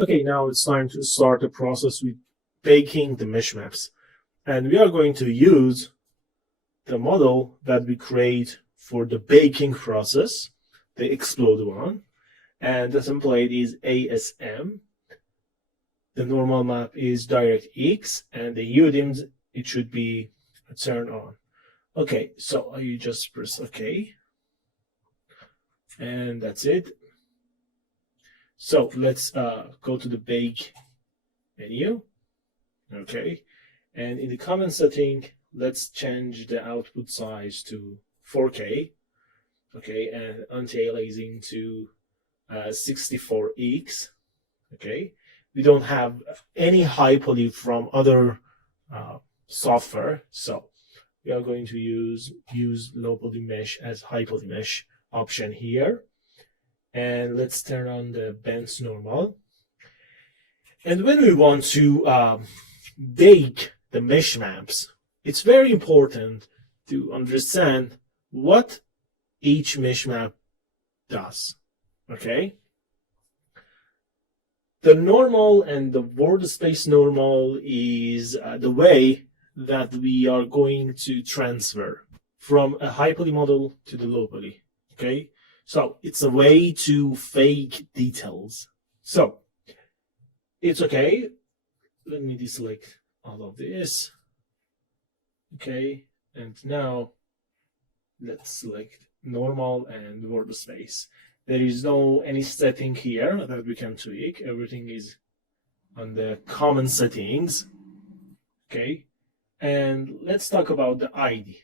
Okay, now it's time to start the process with baking the mesh maps. And we are going to use the model that we create for the baking process, the explode one. And the template is ASM. The normal map is DirectX, and the UDIMs, it should be turned on. Okay, so you just press OK. And that's it. So let's go to the bake menu. Okay, and in the common setting, let's change the output size to 4K. Okay, and anti-aliasing to 64x. Okay, we don't have any high poly from other software, so we are going to use low poly mesh as high poly mesh option here. And let's turn on the bend normal. And when we want to bake the mesh maps, it's very important to understand what each mesh map does. Okay? The normal and the workspace normal is the way that we are going to transfer from a high poly model to the low poly. Okay? So it's a way to fake details. So it's okay. Let me deselect all of this. Okay, and now let's select normal and workspace. There is no any setting here that we can tweak. Everything is on the common settings. Okay, and let's talk about the ID.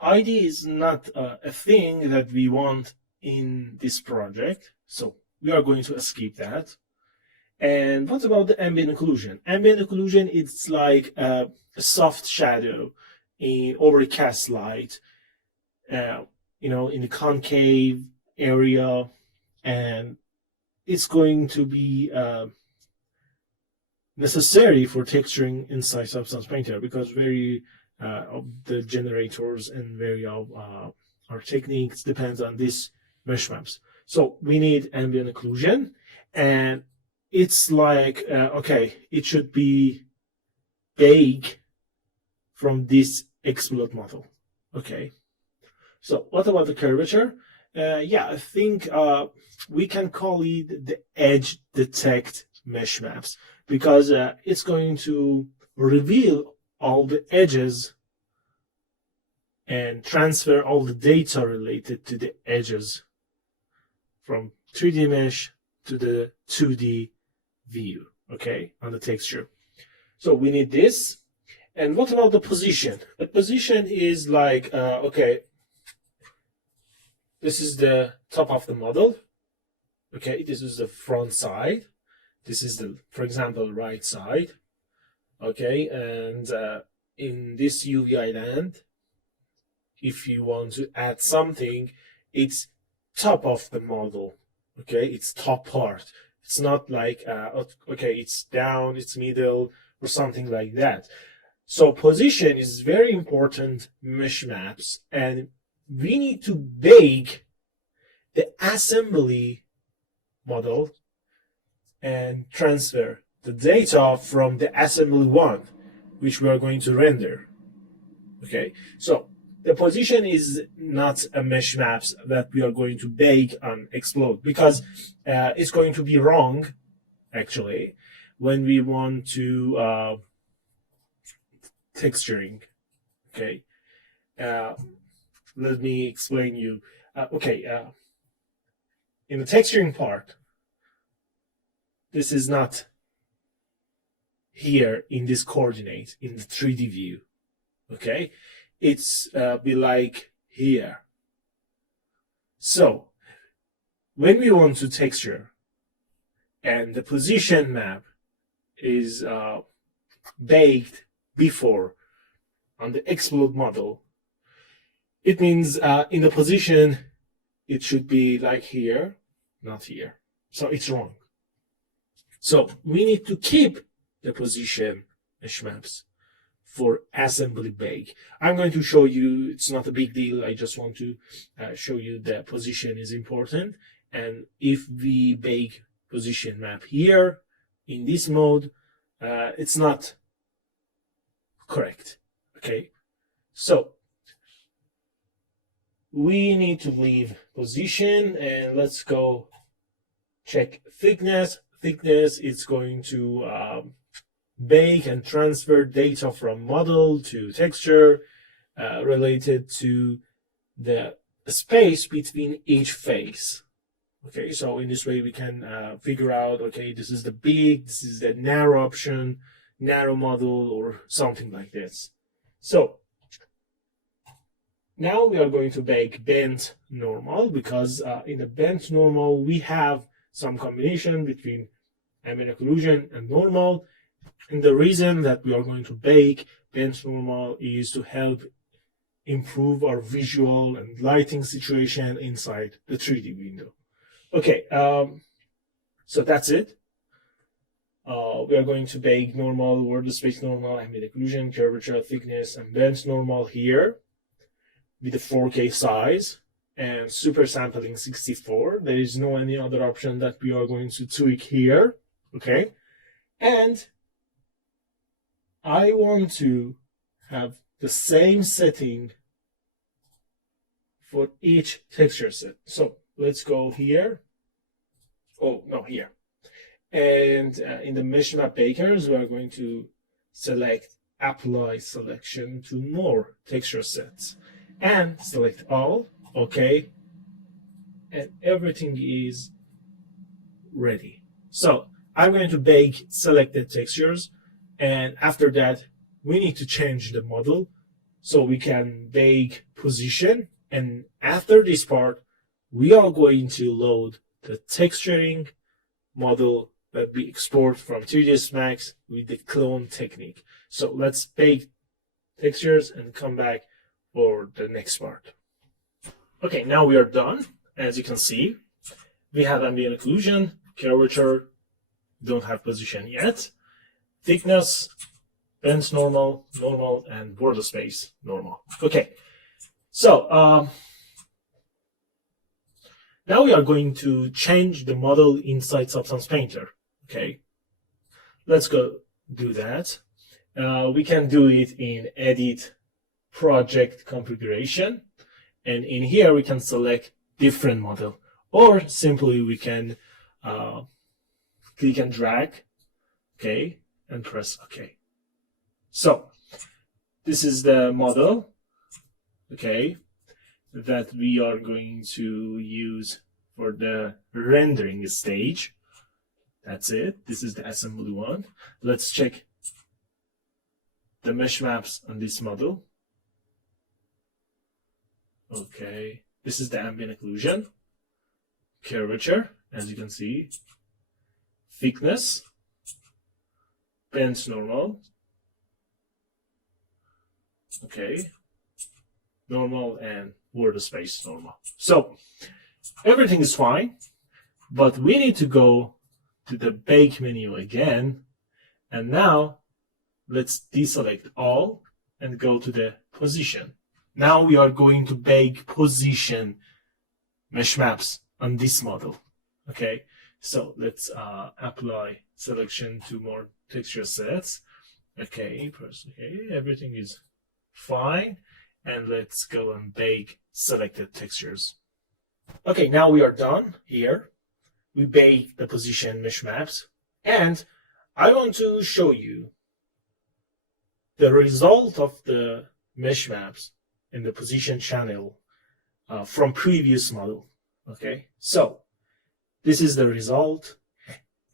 ID is not a thing that we want in this project, so we are going to skip that. And what about the ambient occlusion? Ambient occlusion is like a soft shadow in overcast light, in the concave area, and it's going to be necessary for texturing inside Substance Painter because very of the generators and very of our techniques depends on this mesh maps. So we need ambient occlusion, and it's like, okay, it should be big from this explode model. Okay. So what about the curvature? Yeah, I think we can call it the edge detect mesh maps because it's going to reveal all the edges and transfer all the data related to the edges from 3D mesh to the 2D view, okay, on the texture. So we need this. And what about the position? The position is like, okay, this is the top of the model. Okay, this is the front side. This is the, for example, right side. Okay, and in this UV island, if you want to add something, it's top of the model. Okay, it's top part. It's not like, okay, it's down, it's middle, or something like that. So position is very important mesh maps, and we need to bake the assembly model and transfer the data from the assembly one, which we are going to render. Okay, so the position is not a mesh maps that we are going to bake on explode because it's going to be wrong, actually, when we want to texturing. Okay, let me explain you. In the texturing part, this is not here in this coordinate in the 3D view. Okay, it's be like here. So when we want to texture and the position map is baked before on the explode model, it means in the position it should be like here, not here. So it's wrong. So we need to keep the position mesh maps for assembly bake. I'm going to show you, it's not a big deal. I just want to show you that position is important. And if we bake position map here, in this mode, it's not correct. Okay, so we need to leave position and let's go check thickness. Thickness is going to bake and transfer data from model to texture related to the space between each face. Okay, so in this way we can figure out, okay, this is the big, this is the narrow option, narrow model, or something like this. So now we are going to bake bent normal, because in the bent normal we have some combination between ambient occlusion and normal. And the reason that we are going to bake bent normal is to help improve our visual and lighting situation inside the 3D window. Okay, so that's it. We are going to bake normal, world space normal, ambient occlusion, curvature, thickness, and bent normal here with a 4K size and super sampling 64. There is no any other option that we are going to tweak here. Okay, and I want to have the same setting for each texture set. So let's go here. Oh, no, here. And in the mesh map bakers, we are going to select apply selection to more texture sets and select all. Okay. And everything is ready. So I'm going to bake selected textures. And after that, we need to change the model so we can bake position. And after this part, we are going to load the texturing model that we export from 3ds Max with the clone technique. So let's bake textures and come back for the next part. Okay, now we are done. As you can see, we have ambient occlusion, curvature, don't have position yet, thickness, bent normal, normal, and border space normal. Okay, so now we are going to change the model inside Substance Painter. Okay, let's go do that. We can do it in Edit, Project Configuration, and in here we can select different model, or simply we can click and drag, okay, and press OK. So this is the model, okay, that we are going to use for the rendering stage. That's it. This is the assembly one. Let's check the mesh maps on this model. Okay, this is the ambient occlusion, curvature, as you can see, thickness, bent normal, okay, normal, and border space normal. So everything is fine, but we need to go to the bake menu again, and now let's deselect all and go to the position. Now we are going to bake position mesh maps on this model. Okay, so let's apply selection to more texture sets. Okay, everything is fine, and let's go and bake selected textures. Okay, now we are done here. We bake the position mesh maps, and I want to show you the result of the mesh maps in the position channel from previous model. Okay, so this is the result,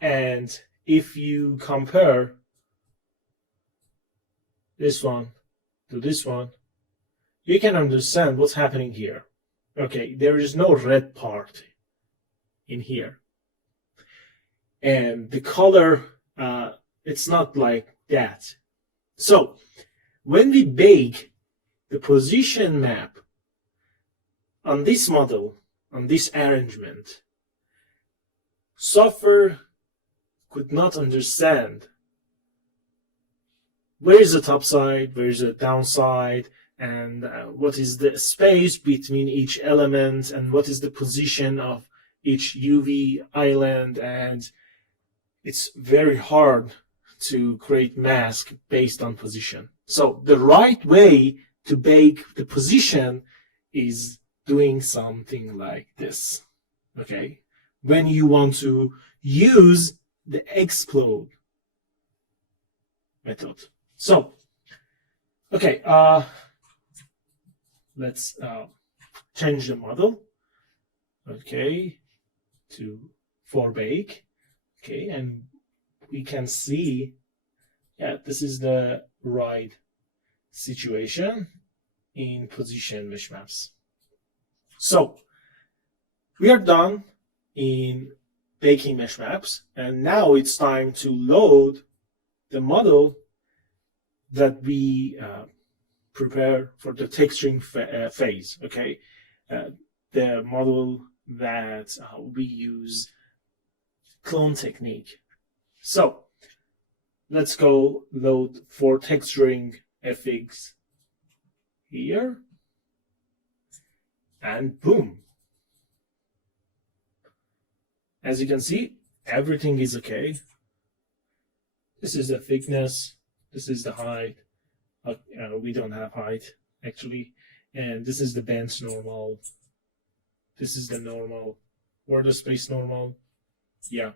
and if you compare this one to this one, you can understand what's happening here. Okay, there is no red part in here, and the color, it's not like that. So when we bake the position map on this model, on this arrangement, software could not understand where is the top side, where is the downside, and what is the space between each element, and what is the position of each UV island, and it's very hard to create mask based on position. So the right way to bake the position is doing something like this. Okay, when you want to use the explode method. So, okay, let's change the model. Okay, for bake. Okay, and we can see, yeah, this is the right situation in position mesh maps. So we are done in baking mesh maps, and now it's time to load the model that we prepare for the texturing phase. Okay, the model that we use clone technique. So let's go load for texturing FX here, and boom. As you can see, everything is okay. This is the thickness, this is the height. We don't have height actually, and this is the bench normal. This is the normal, border space normal. Yeah,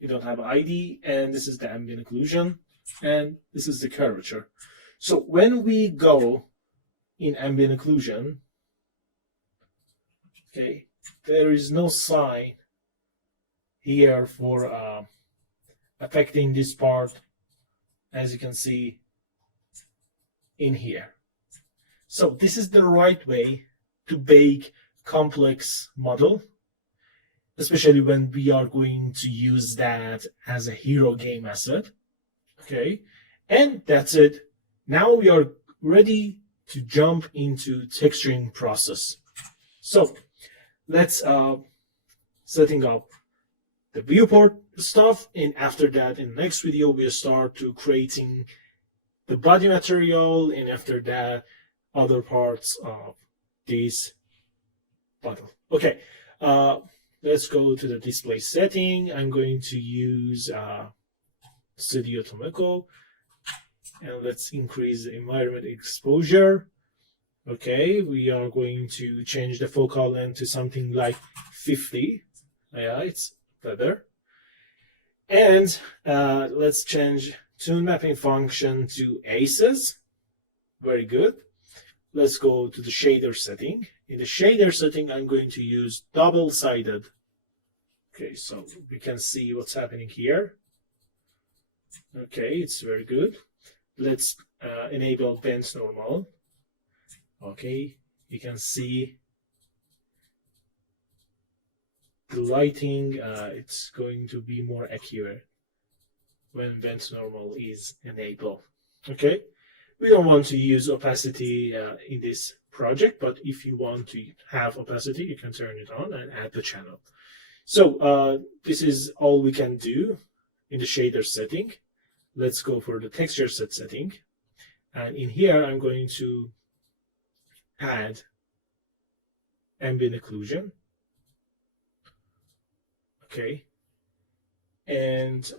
we don't have ID, and this is the ambient occlusion, and this is the curvature. So when we go in ambient occlusion, okay, there is no sign here for affecting this part, as you can see in here. So this is the right way to bake complex model, especially when we are going to use that as a hero game asset. Okay, and that's it. Now we are ready to jump into texturing process. So let's setting up the viewport stuff, and after that in the next video we'll start to creating the body material, and after that other parts of this bottle. Okay, let's go to the display setting. I'm going to use Studio Tomoko, and let's increase the environment exposure. Okay, we are going to change the focal length to something like 50. Yeah, it's better. And let's change tune mapping function to aces. Very good. Let's go to the shader setting. In the shader setting, I'm going to use double-sided. Okay, so we can see what's happening here. Okay, it's very good. Let's enable bend normal. Okay, you can see the lighting, it's going to be more accurate when bend normal is enabled. Okay, we don't want to use opacity in this project, but if you want to have opacity, you can turn it on and add the channel. So this is all we can do in the shader setting. Let's go for the texture set setting, and in here I'm going to add ambient occlusion. Okay, and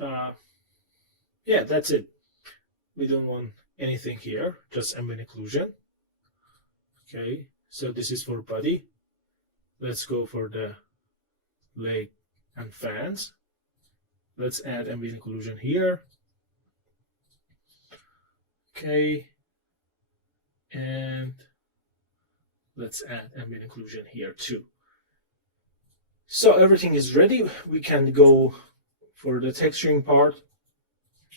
yeah, that's it. We don't want anything here, just ambient occlusion. Okay, so this is for body. Let's go for the leg and fans. Let's add ambient occlusion here. Okay, and let's add ambient occlusion here too. So everything is ready. We can go for the texturing part,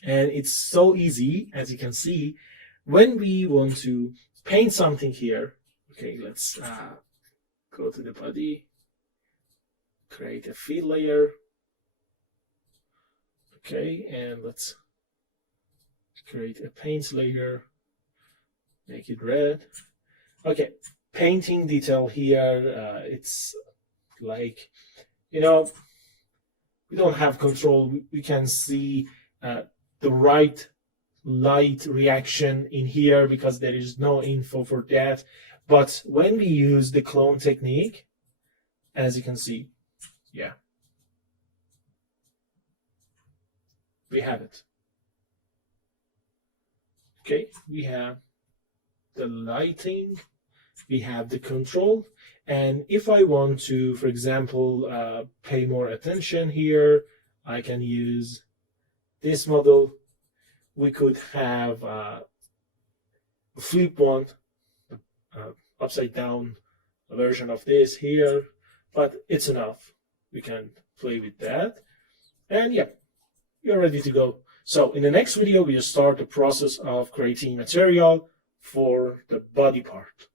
and it's so easy, as you can see. When we want to paint something here, okay, let's go to the body, create a fill layer. Okay, and let's create a paint layer, make it red. Okay, painting detail here, it's like, you know, we don't have control. We can see the right light reaction in here because there is no info for that. But when we use the clone technique, as you can see, yeah, we have it. Okay, we have the lighting, we have the control, and if I want to, for example, pay more attention here, I can use this model. We could have a flip one, upside down version of this here, but it's enough. We can play with that, and yeah, you're ready to go. So in the next video, we'll start the process of creating material for the body part.